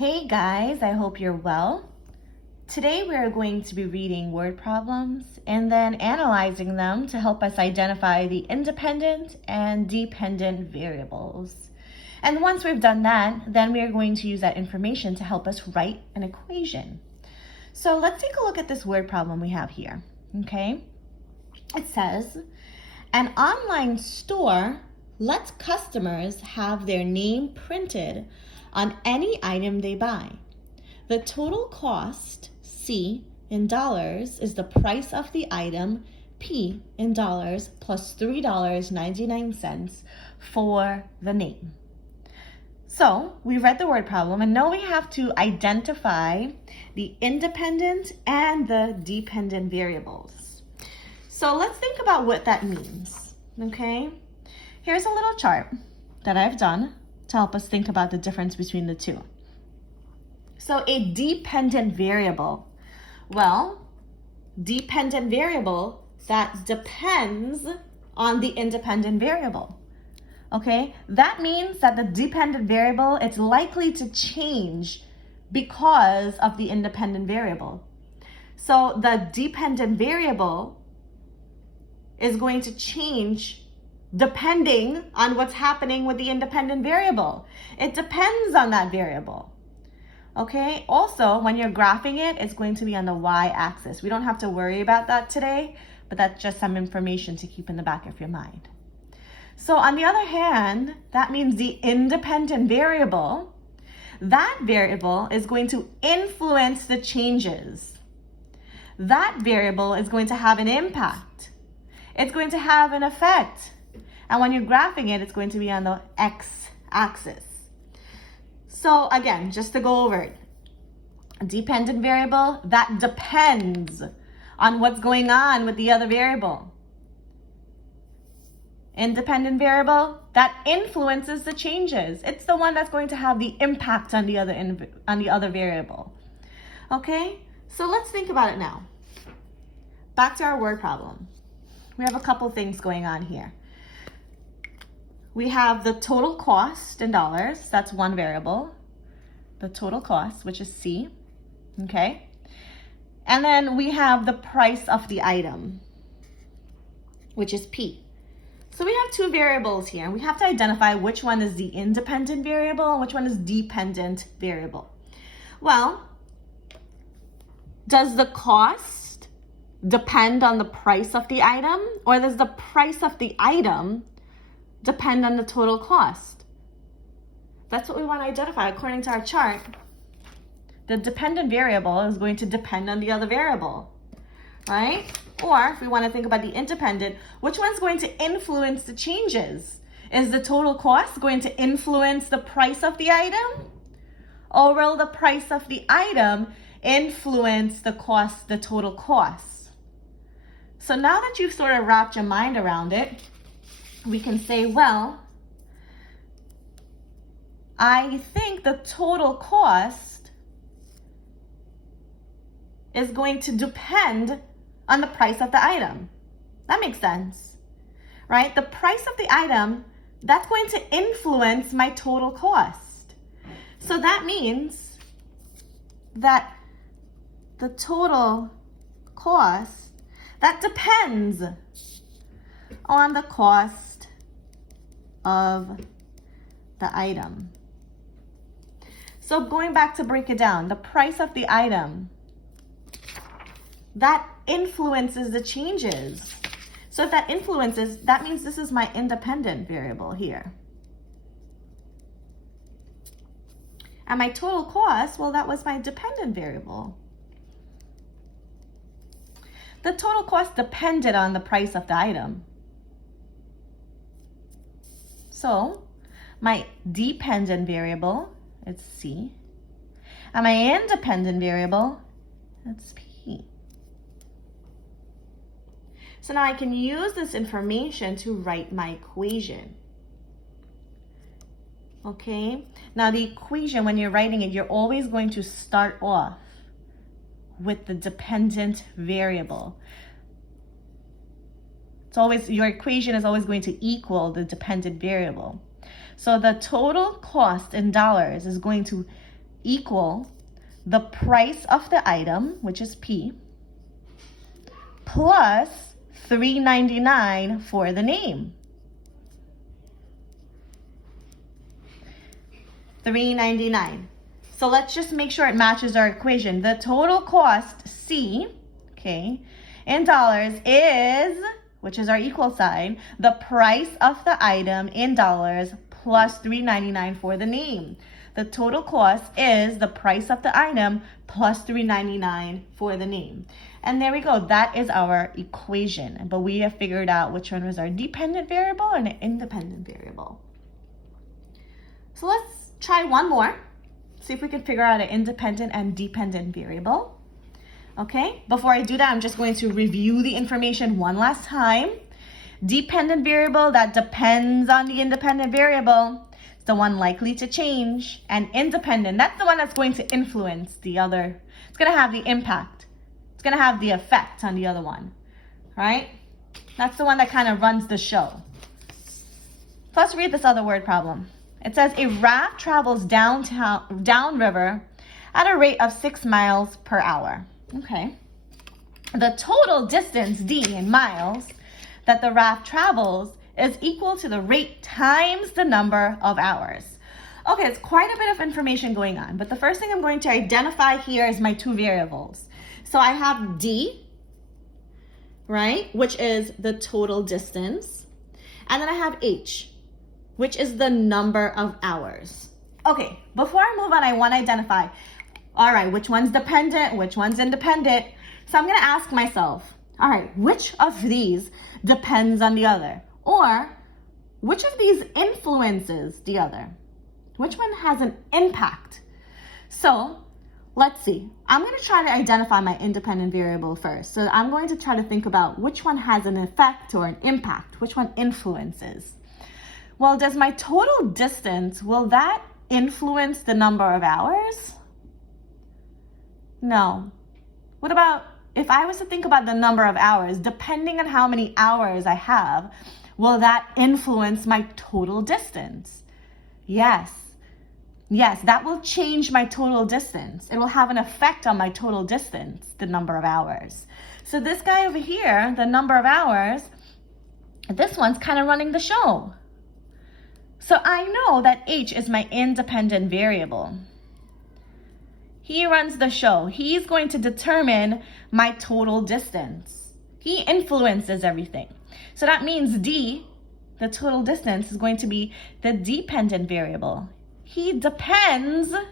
Hey guys, I hope you're well. Today we are going to be reading word problems and then analyzing them to help us identify the independent and dependent variables. And once we've done that, then we are going to use that information to help us write an equation. So let's take a look at this word problem we have here, okay? It says, an online store lets customers have their name printed on any item they buy. The total cost, C, in dollars is the price of the item, P, in dollars, plus $3.99 for the name. So we read the word problem and now we have to identify the independent and the dependent variables. So let's think about what that means, okay? Here's a little chart that I've done to help us think about the difference between the two. So a dependent variable, well, dependent variable that depends on the independent variable. Okay, that means that the dependent variable, it's likely to change because of the independent variable. So the dependent variable is going to change depending on what's happening with the independent variable. It depends on that variable. Okay, also when you're graphing it, it's going to be on the y-axis. We don't have to worry about that today, but that's just some information to keep in the back of your mind. So on the other hand, that means the independent variable, that variable is going to influence the changes. That variable is going to have an impact. It's going to have an effect. And when you're graphing it, it's going to be on the x-axis. So again, just to go over it, a dependent variable, that depends on what's going on with the other variable. Independent variable, that influences the changes. It's the one that's going to have the impact on the other variable. Okay, so let's think about it now. Back to our word problem. We have a couple things going on here. We have the total cost in dollars, that's one variable. The total cost, which is C, okay? And then we have the price of the item, which is P. So we have two variables here. We have to identify which one is the independent variable and which one is dependent variable. Well, does the cost depend on the price of the item, or does the price of the item depend on the total cost? That's what we want to identify according to our chart. The dependent variable is going to depend on the other variable, right? Or if we want to think about the independent, which one's going to influence the changes? Is the total cost going to influence the price of the item? Or will the price of the item influence the cost, the total cost? So now that you've sort of wrapped your mind around it, we can say, well, I think the total cost is going to depend on the price of the item. That makes sense, right? The price of the item, that's going to influence my total cost. So that means that the total cost, that depends on the cost of the item. So going back to break it down, the price of the item, that influences the changes. So if that influences, that means this is my independent variable here. And my total cost, well, that was my dependent variable. The total cost depended on the price of the item. So my dependent variable, it's C. And my independent variable, that's P. So now I can use this information to write my equation. Okay, now the equation, when you're writing it, you're always going to start off with the dependent variable. It's always, your equation is always going to equal the dependent variable. So the total cost in dollars is going to equal the price of the item, which is P, plus $3.99 for the name. $3.99. So let's just make sure it matches our equation. The total cost, C, okay, in dollars is, which is our equal sign, the price of the item in dollars plus $3.99 for the name. The total cost is the price of the item plus $3.99 for the name. And there we go. That is our equation. But we have figured out which one was our dependent variable and an independent variable. So let's try one more. See if we can figure out an independent and dependent variable. Okay, before I do that, I'm just going to review the information one last time. Dependent variable that depends on the independent variable is the one likely to change. And independent, that's the one that's going to influence the other. It's going to have the impact. It's going to have the effect on the other one, right? That's the one that kind of runs the show. So let's read this other word problem. It says a raft travels downriver at a rate of 6 miles per hour. Okay. The total distance, D, in miles, that the raft travels is equal to the rate times the number of hours. Okay, it's quite a bit of information going on, but the first thing I'm going to identify here is my two variables. So I have D, right, which is the total distance, and then I have H, which is the number of hours. Okay, before I move on, I want to identify, all right, which one's dependent, which one's independent. So I'm going to ask myself, all right, which of these depends on the other? Or which of these influences the other? Which one has an impact? So let's see. I'm going to try to identify my independent variable first. So I'm going to try to think about which one has an effect or an impact, which one influences. Well, does my total distance, will that influence the number of hours? No. What about if I was to think about the number of hours, depending on how many hours I have, will that influence my total distance? Yes. Yes, that will change my total distance. It will have an effect on my total distance, the number of hours. So this guy over here, the number of hours, this one's kind of running the show. So I know that H is my independent variable. He runs the show. He's going to determine my total distance. He influences everything. So that means D, the total distance, is going to be the dependent variable. He depends on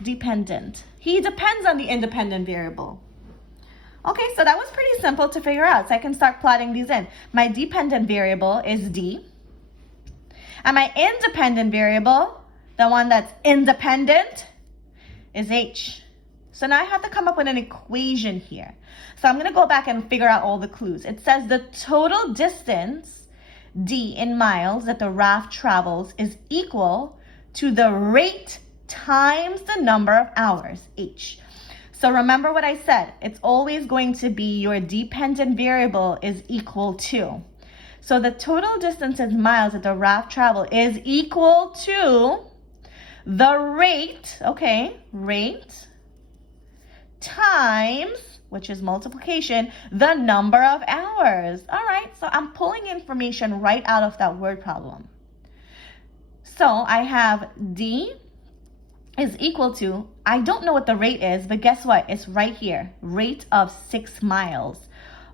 the independent variable. Okay, so that was pretty simple to figure out. So I can start plotting these in. My dependent variable is D. And my independent variable, the one that's independent, is H. So now I have to come up with an equation here. So I'm going to go back and figure out all the clues. It says the total distance, D in miles, that the raft travels is equal to the rate times the number of hours, H. So remember what I said. It's always going to be your dependent variable is equal to. So the total distance in miles that the raft travel is equal to the rate, okay, rate times, which is multiplication, the number of hours. All right, so I'm pulling information right out of that word problem. So I have D is equal to, I don't know what the rate is, but guess what? It's right here, rate of 6 miles.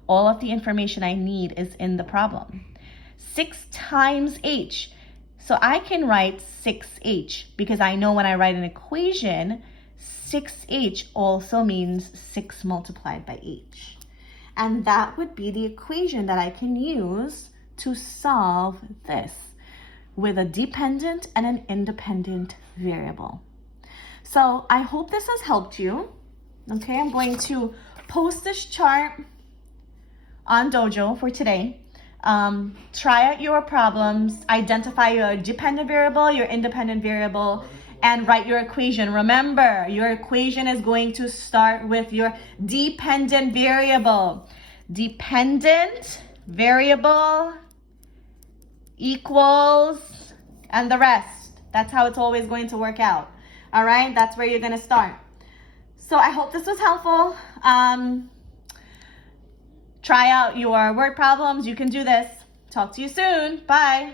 All of the information I need is in the problem. 6 times H. So I can write 6H because I know when I write an equation, 6H also means 6 multiplied by H. And that would be the equation that I can use to solve this with a dependent and an independent variable. So I hope this has helped you. Okay, I'm going to post this chart on Dojo for today. Try out your problems, identify your dependent variable, your independent variable, and write your equation. Remember, your equation is going to start with your dependent variable. Dependent variable equals, and the rest. That's how it's always going to work out. All right, that's where you're gonna start. So I hope this was helpful. Try out your word problems. You can do this. Talk to you soon. Bye.